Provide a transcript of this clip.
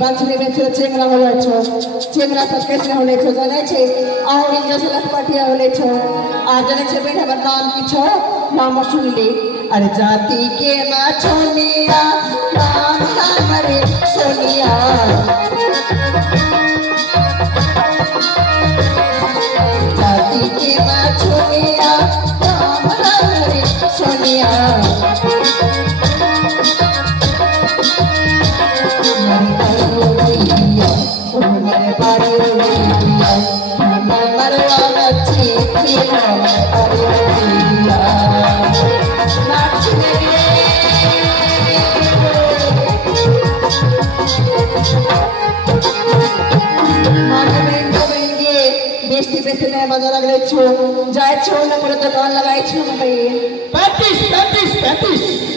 बाछड़ी में से चेंगरा होले छो चेंगरा सब कैसे होले छो जाने छे और इंग्लिश लखपटिया होले छो आ जाने छे बेटा हमर नाम की छो नाम सुन ले अरे जाति के ना छोनिया नाम हमरे सोनिया जाति के ना छोनिया नाम हमरे सोनिया मजा लग रही छो जाए छो न दुकान लगाई छो 35